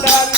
Bye.